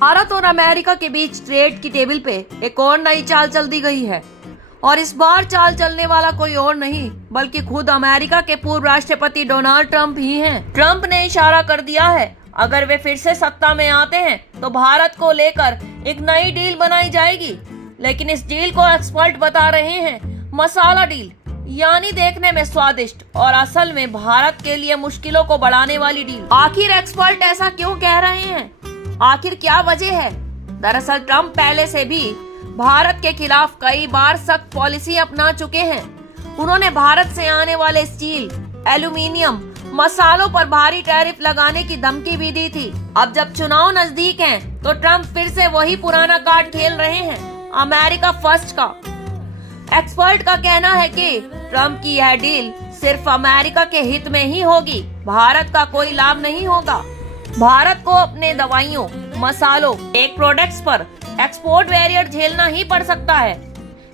भारत और अमेरिका के बीच ट्रेड की टेबल पे एक और नई चाल चल दी गई है और इस बार चाल चलने वाला कोई और नहीं बल्कि खुद अमेरिका के पूर्व राष्ट्रपति डोनाल्ड ट्रंप ही हैं। ट्रंप ने इशारा कर दिया है अगर वे फिर से सत्ता में आते हैं तो भारत को लेकर एक नई डील बनाई जाएगी। लेकिन इस डील को एक्सपर्ट बता रहे हैं मसाला डील, यानी देखने में स्वादिष्ट और असल में भारत के लिए मुश्किलों को बढ़ाने वाली डील। आखिर एक्सपर्ट ऐसा क्यों कह रहे हैं? आखिर क्या वजह है? दरअसल ट्रंप पहले से भी भारत के खिलाफ कई बार सख्त पॉलिसी अपना चुके हैं। उन्होंने भारत से आने वाले स्टील, एल्यूमीनियम, मसालों पर भारी टैरिफ लगाने की धमकी भी दी थी। अब जब चुनाव नजदीक हैं, तो ट्रंप फिर से वही पुराना कार्ड खेल रहे हैं, अमेरिका फर्स्ट का। एक्सपर्ट का कहना है कि ट्रंप की यह डील सिर्फ अमेरिका के हित में ही होगी, भारत का कोई लाभ नहीं होगा। भारत को अपने दवाइयों, मसालों, टेक प्रोडक्ट्स पर एक्सपोर्ट बैरियर झेलना ही पड़ सकता है।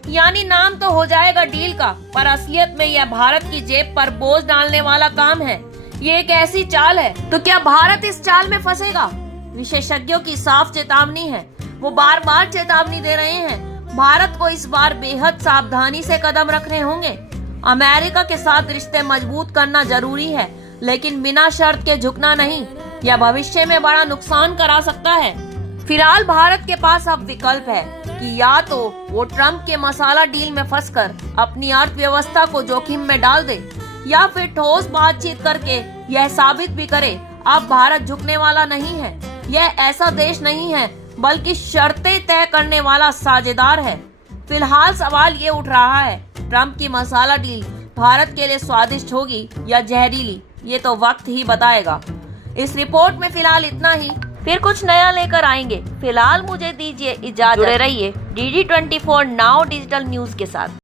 यानी नाम तो हो जाएगा डील का, पर असलियत में यह भारत की जेब पर बोझ डालने वाला काम है। ये एक ऐसी चाल है, तो क्या भारत इस चाल में फंसेगा? विशेषज्ञों की साफ चेतावनी है, वो बार बार चेतावनी दे रहे हैं। भारत को इस बार बेहद सावधानी से कदम रखने होंगे। अमेरिका के साथ रिश्ते मजबूत करना जरूरी है, लेकिन बिना शर्त के झुकना नहीं। यह भविष्य में बड़ा नुकसान करा सकता है। फिलहाल भारत के पास अब विकल्प है कि या तो वो ट्रंप के मसाला डील में फंसकर अपनी अर्थव्यवस्था को जोखिम में डाल दे, या फिर ठोस बातचीत करके यह साबित भी करे अब भारत झुकने वाला नहीं है। यह ऐसा देश नहीं है, बल्कि शर्तें तय करने वाला साझेदार है। फिलहाल सवाल ये उठ रहा है, ट्रंप की मसाला डील भारत के लिए स्वादिष्ट होगी या जहरीली, ये तो वक्त ही बताएगा। इस रिपोर्ट में फिलहाल इतना ही, फिर कुछ नया लेकर आएंगे। फिलहाल मुझे दीजिए इजाजत। जुड़े रहिए DD24 नाउ डिजिटल न्यूज के साथ।